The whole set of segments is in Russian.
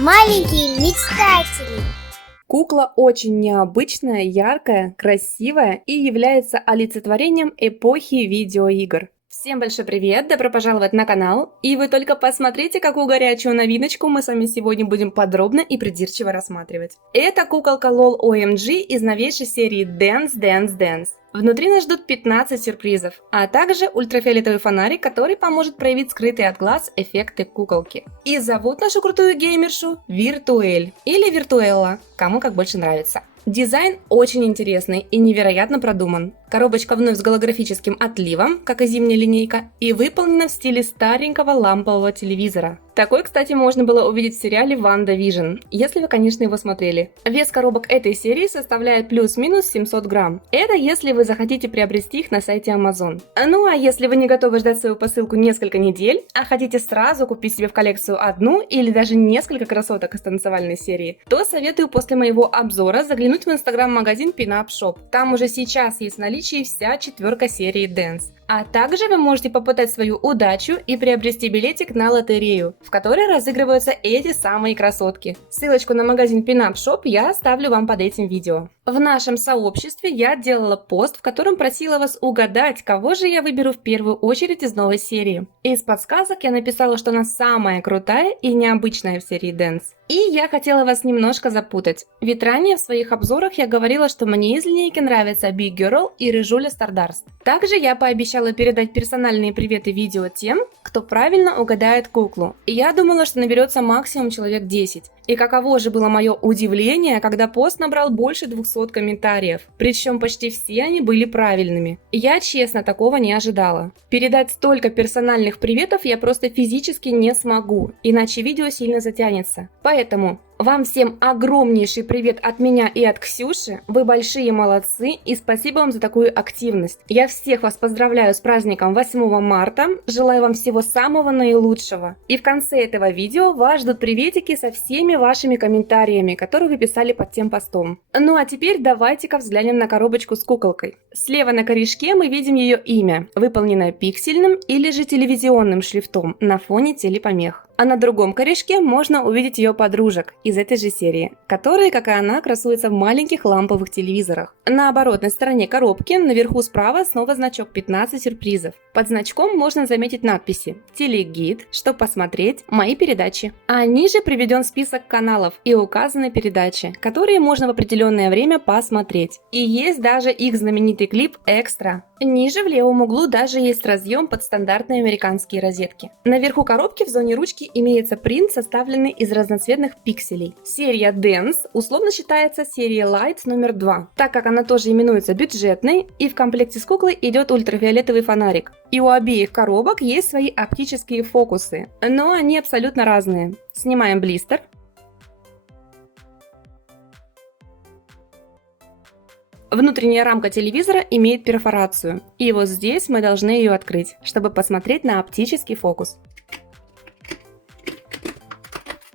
Маленькие мечтатели. Кукла очень необычная, яркая, красивая и является олицетворением эпохи видеоигр. Всем большой привет, добро пожаловать на канал, и вы только посмотрите, какую горячую новиночку мы с вами сегодня будем подробно и придирчиво рассматривать. Это куколка LOL OMG из новейшей серии Dance Dance Dance. Внутри нас ждут 15 сюрпризов, а также ультрафиолетовый фонарик, который поможет проявить скрытые от глаз эффекты куколки. И зовут нашу крутую геймершу Виртуэль или Виртуэлла, кому как больше нравится. Дизайн очень интересный и невероятно продуман. Коробочка вновь с голографическим отливом, как и зимняя линейка, и выполнена в стиле старенького лампового телевизора. Такой, кстати, можно было увидеть в сериале WandaVision, если вы, конечно, его смотрели. Вес коробок этой серии составляет плюс-минус 700 грамм. Это если вы захотите приобрести их на сайте Amazon. Ну а если вы не готовы ждать свою посылку несколько недель, а хотите сразу купить себе в коллекцию одну или даже несколько красоток из танцевальной серии, то советую после моего обзора заглянуть в инстаграм-магазин Pinup Shop. Там уже сейчас есть в наличии вся четверка серии Dance. А также вы можете попытать свою удачу и приобрести билетик на лотерею, в которой разыгрываются эти самые красотки. Ссылочку на магазин Pinup Shop я оставлю вам под этим видео. В нашем сообществе я делала пост, в котором просила вас угадать, кого же я выберу в первую очередь из новой серии. Из подсказок я написала, что она самая крутая и необычная в серии Dance. И я хотела вас немножко запутать. Ведь ранее в своих обзорах я говорила, что мне из линейки нравятся Big Girl и Рыжуля Стардарс. Также я пообещала передать персональные приветы видео тем, кто правильно угадает куклу. И я думала, что наберется максимум человек 10. И каково же было мое удивление, когда пост набрал больше 200 комментариев. Причем почти все они были правильными. Я честно такого не ожидала. Передать столько персональных приветов я просто физически не смогу, иначе видео сильно затянется. Поэтому вам всем огромнейший привет от меня и от Ксюши, вы большие молодцы и спасибо вам за такую активность. Я всех вас поздравляю с праздником 8 марта, желаю вам всего самого наилучшего. И в конце этого видео вас ждут приветики со всеми вашими комментариями, которые вы писали под тем постом. Ну а теперь давайте-ка взглянем на коробочку с куколкой. Слева на корешке мы видим ее имя, выполненное пиксельным или же телевизионным шрифтом на фоне телепомех. А на другом корешке можно увидеть ее подружек из этой же серии, которые, как и она, красуются в маленьких ламповых телевизорах. На оборотной стороне коробки наверху справа снова значок 15 сюрпризов. Под значком можно заметить надписи «Телегид», «Что посмотреть», «Мои передачи». А ниже приведен список каналов и указаны передачи, которые можно в определенное время посмотреть. И есть даже их знаменитый клип «Экстра». Ниже в левом углу даже есть разъем под стандартные американские розетки. Наверху коробки в зоне ручки имеется принт, составленный из разноцветных пикселей. Серия Dance условно считается серией Light номер 2, так как она тоже именуется бюджетной, и в комплекте с куклой идет ультрафиолетовый фонарик. И у обеих коробок есть свои оптические фокусы, но они абсолютно разные. Снимаем блистер. Внутренняя рамка телевизора имеет перфорацию, и вот здесь мы должны ее открыть, чтобы посмотреть на оптический фокус.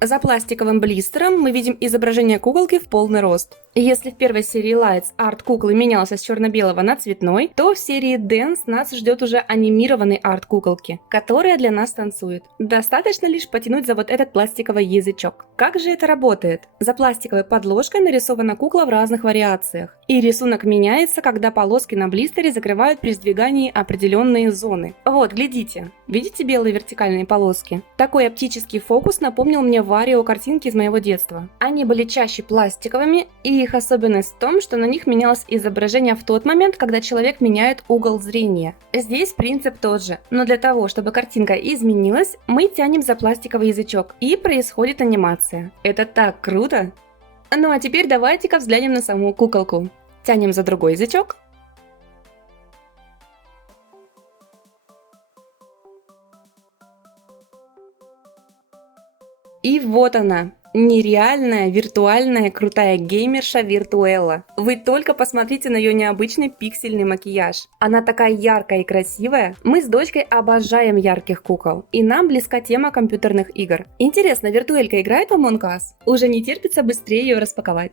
За пластиковым блистером мы видим изображение куколки в полный рост. Если в первой серии Lights арт куклы менялся с черно-белого на цветной, то в серии Dance нас ждет уже анимированный арт куколки, которая для нас танцует. Достаточно лишь потянуть за вот этот пластиковый язычок. Как же это работает? За пластиковой подложкой нарисована кукла в разных вариациях. И рисунок меняется, когда полоски на блистере закрывают при сдвигании определенные зоны. Вот, глядите. Видите белые вертикальные полоски? Такой оптический фокус напомнил мне Варио картинки из моего детства. Они были чаще пластиковыми, и их особенность в том, что на них менялось изображение в тот момент, когда человек меняет угол зрения. Здесь принцип тот же, но для того, чтобы картинка изменилась, мы тянем за пластиковый язычок, и происходит анимация. Это так круто! Ну а теперь давайте-ка взглянем на саму куколку. Тянем за другой язычок. И вот она, нереальная, виртуальная, крутая геймерша Виртуэлла. Вы только посмотрите на ее необычный пиксельный макияж. Она такая яркая и красивая. Мы с дочкой обожаем ярких кукол, и нам близка тема компьютерных игр. Интересно, Виртуэлька играет в Among Us? Уже не терпится быстрее ее распаковать.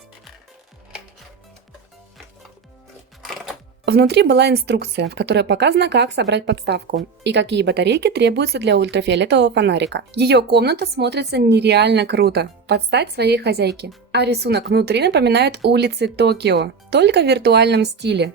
Внутри была инструкция, в которой показано, как собрать подставку и какие батарейки требуются для ультрафиолетового фонарика. Ее комната смотрится нереально круто, под стать своей хозяйке. А рисунок внутри напоминает улицы Токио, только в виртуальном стиле.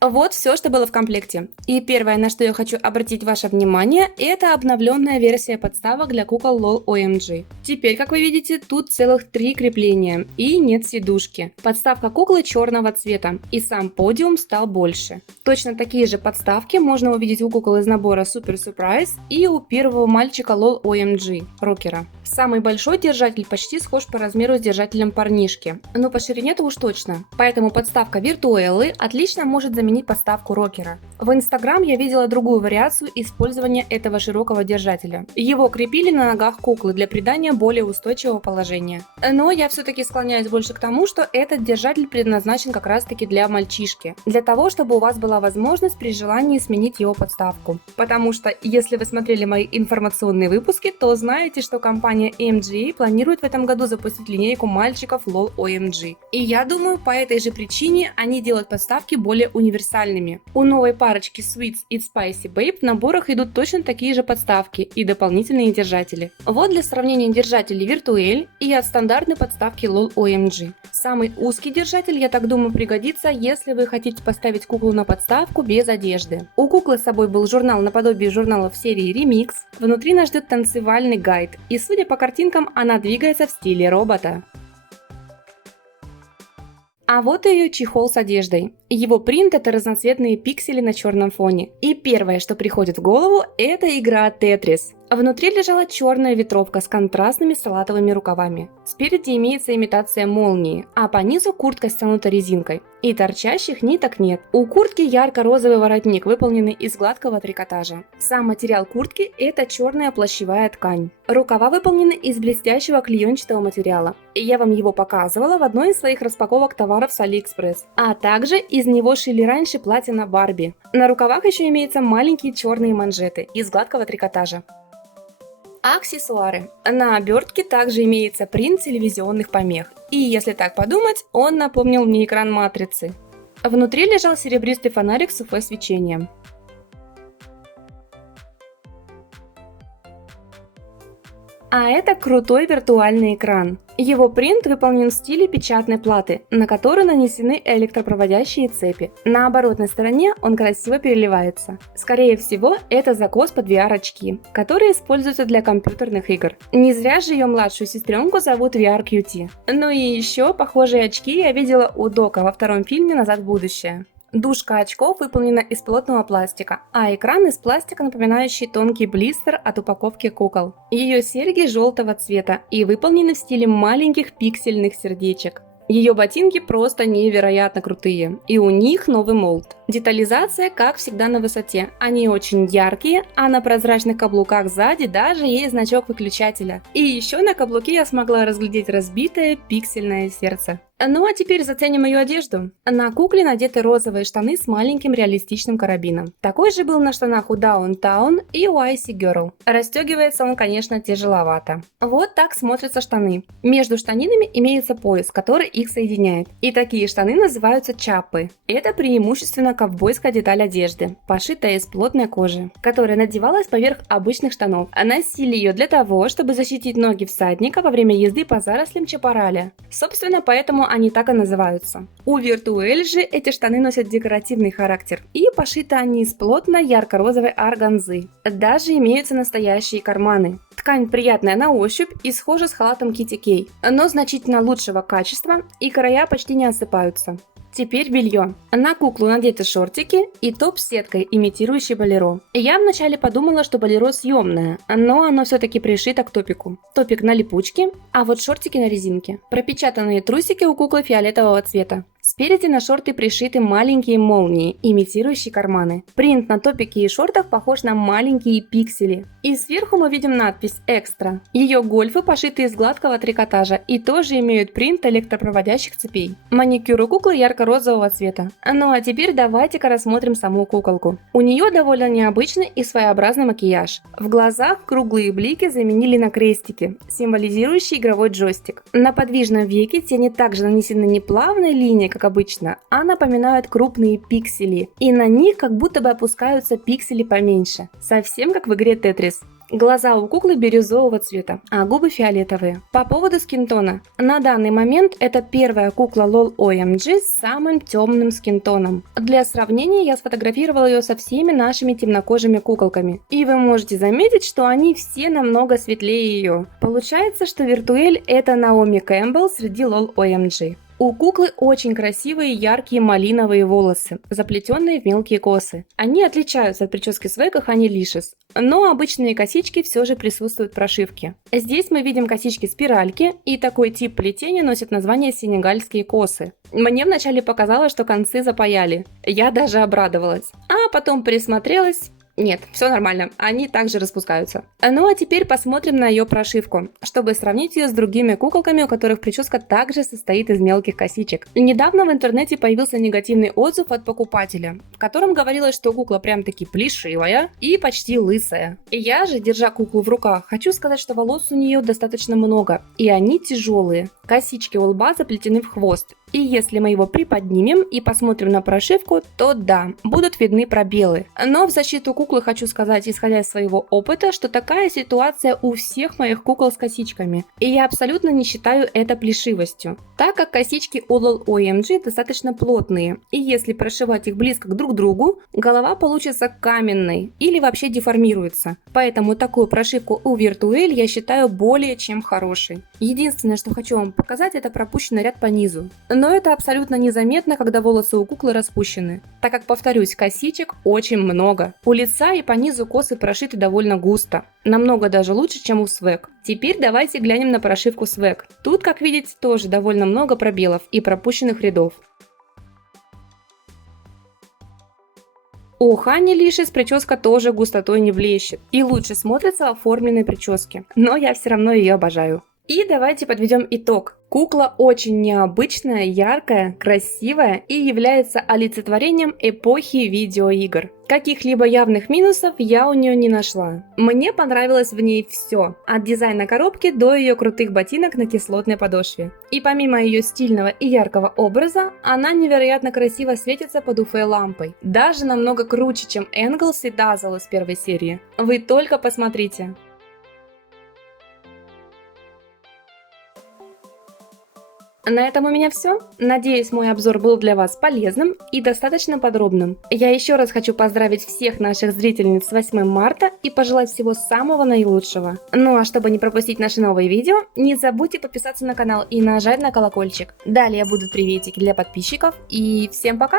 Вот все, что было в комплекте. И первое, на что я хочу обратить ваше внимание, это обновленная версия подставок для кукол LOL OMG. Теперь, как вы видите, тут целых 3 крепления и нет сидушки. Подставка куклы черного цвета, и сам подиум стал больше. Точно такие же подставки можно увидеть у кукол из набора Super Surprise и у первого мальчика LOL OMG, рокера. Самый большой держатель почти схож по размеру с держателем парнишки, но по ширине-то уж точно. Поэтому подставка Virtuelle отлично может заменить подставку рокера. В Instagram я видела другую вариацию использования этого широкого держателя. Его крепили на ногах куклы для придания более устойчивого положения. Но я все-таки склоняюсь больше к тому, что этот держатель предназначен как раз таки для мальчишки. Для того, чтобы у вас была возможность при желании сменить его подставку. Потому что, если вы смотрели мои информационные выпуски, то знаете, что компания MGA планирует в этом году запустить линейку мальчиков LOL OMG. И я думаю, по этой же причине они делают подставки более универсальными. У новой парочки Sweets и Spicy Babe в наборах идут точно такие же подставки и дополнительные держатели. Вот для сравнения держатели Virtuelle и от стандартной подставки LOL OMG. Самый узкий держатель, я так думаю, пригодится, если вы хотите поставить куклу на подставку без одежды. У куклы с собой был журнал наподобие журналов серии Remix. Внутри нас ждет танцевальный гайд, и судя по картинкам, она двигается в стиле робота. А вот и ее чехол с одеждой. Его принт — это разноцветные пиксели на черном фоне. И первое, что приходит в голову, это игра Tetris. Внутри лежала черная ветровка с контрастными салатовыми рукавами. Спереди имеется имитация молнии, а по низу куртка стянута резинкой. И торчащих ниток нет. У куртки ярко-розовый воротник, выполненный из гладкого трикотажа. Сам материал куртки – это черная плащевая ткань. Рукава выполнены из блестящего клеенчатого материала. И я вам его показывала в одной из своих распаковок товаров с AliExpress. А также из него шили раньше платье на Барби. На рукавах еще имеются маленькие черные манжеты из гладкого трикотажа. Аксессуары. На обертке также имеется принт телевизионных помех. И если так подумать, он напомнил мне экран матрицы. Внутри лежал серебристый фонарик с UV-свечением. А это крутой виртуальный экран. Его принт выполнен в стиле печатной платы, на которую нанесены электропроводящие цепи. На оборотной стороне он красиво переливается. Скорее всего, это закос под VR-очки, которые используются для компьютерных игр. Не зря же ее младшую сестренку зовут VR-QT. Ну и еще похожие очки я видела у Дока во втором фильме «Назад в будущее». Дужка очков выполнена из плотного пластика, а экран из пластика, напоминающий тонкий блистер от упаковки кукол. Ее серьги желтого цвета и выполнены в стиле маленьких пиксельных сердечек. Ее ботинки просто невероятно крутые, и у них новый молд. Детализация, как всегда, на высоте. Они очень яркие, а на прозрачных каблуках сзади даже есть значок выключателя. И еще на каблуке я смогла разглядеть разбитое пиксельное сердце. Ну а теперь заценим ее одежду. На кукле надеты розовые штаны с маленьким реалистичным карабином. Такой же был на штанах у Downtown и у Icy Girl. Расстегивается он, конечно, тяжеловато. Вот так смотрятся штаны. Между штанинами имеется пояс, который их соединяет. И такие штаны называются чаппы. Это преимущественно ковбойская деталь одежды, пошитая из плотной кожи, которая надевалась поверх обычных штанов. А носили ее для того, чтобы защитить ноги всадника во время езды по зарослям чапараля. Собственно, поэтому они так и называются. У Virtuelle же эти штаны носят декоративный характер, и пошиты они из плотной ярко-розовой органзы. Даже имеются настоящие карманы. Ткань приятная на ощупь и схожа с халатом Kitty Kay, но значительно лучшего качества, и края почти не осыпаются. Теперь белье. На куклу надеты шортики и топ с сеткой, имитирующий болеро. Я вначале подумала, что болеро съемное, но оно все-таки пришито к топику. Топик на липучке, а вот шортики на резинке. Пропечатанные трусики у куклы фиолетового цвета. Спереди на шорты пришиты маленькие молнии, имитирующие карманы. Принт на топике и шортах похож на маленькие пиксели. И сверху мы видим надпись «Экстра». Ее гольфы пошиты из гладкого трикотажа и тоже имеют принт электропроводящих цепей. Маникюр у куклы ярко-розового цвета. Ну а теперь давайте-ка рассмотрим саму куколку. У нее довольно необычный и своеобразный макияж. В глазах круглые блики заменили на крестики, символизирующие игровой джойстик. На подвижном веке тени также нанесены не плавной линией, как обычно, а напоминают крупные пиксели. И на них как будто бы опускаются пиксели поменьше. Совсем как в игре Тетрис. Глаза у куклы бирюзового цвета, а губы фиолетовые. По поводу скинтона. На данный момент это первая кукла LOL OMG с самым темным скинтоном. Для сравнения я сфотографировала ее со всеми нашими темнокожими куколками. И вы можете заметить, что они все намного светлее ее. Получается, что Виртуэль это Наоми Кэмпбелл среди LOL OMG. У куклы очень красивые яркие малиновые волосы, заплетенные в мелкие косы. Они отличаются от прически Swag и Honey Licious, но обычные косички все же присутствуют в прошивке. Здесь мы видим косички-спиральки, и такой тип плетения носит название сенегальские косы. Мне вначале показалось, что концы запаяли. Я даже обрадовалась. А потом присмотрелась. Нет, все нормально, они также распускаются. Ну а теперь посмотрим на ее прошивку, чтобы сравнить ее с другими куколками, у которых прическа также состоит из мелких косичек. Недавно в интернете появился негативный отзыв от покупателя, в котором говорилось, что кукла прям таки плешивая и почти лысая. И я же, держа куклу в руках, хочу сказать, что волос у нее достаточно много, и они тяжелые. Косички у лба заплетены в хвост. И если мы его приподнимем и посмотрим на прошивку, то да, будут видны пробелы. Но в защиту куклы хочу сказать, исходя из своего опыта, что такая ситуация у всех моих кукол с косичками. И я абсолютно не считаю это плешивостью, так как косички у LOL OMG достаточно плотные. И если прошивать их близко друг к другу, голова получится каменной или вообще деформируется. Поэтому такую прошивку у Виртуэль я считаю более чем хорошей. Единственное, что хочу вам показать, это пропущенный ряд по низу. Но это абсолютно незаметно, когда волосы у куклы распущены, так как, повторюсь, косичек очень много. У лица и по низу косы прошиты довольно густо, намного даже лучше, чем у Swag. Теперь давайте глянем на прошивку Swag. Тут, как видите, тоже довольно много пробелов и пропущенных рядов. У Honey Licious прическа тоже густотой не блещет и лучше смотрится в оформленной прическе, но я все равно ее обожаю. И давайте подведем итог. Кукла очень необычная, яркая, красивая и является олицетворением эпохи видеоигр. Каких-либо явных минусов я у нее не нашла. Мне понравилось в ней все, от дизайна коробки до ее крутых ботинок на кислотной подошве. И помимо ее стильного и яркого образа, она невероятно красиво светится под UV-лампой. Даже намного круче, чем Энглс и Дазл из первой серии. Вы только посмотрите. На этом у меня все. Надеюсь, мой обзор был для вас полезным и достаточно подробным. Я еще раз хочу поздравить всех наших зрительниц с 8 марта и пожелать всего самого наилучшего. Ну а чтобы не пропустить наши новые видео, не забудьте подписаться на канал и нажать на колокольчик. Далее будут приветики для подписчиков и всем пока!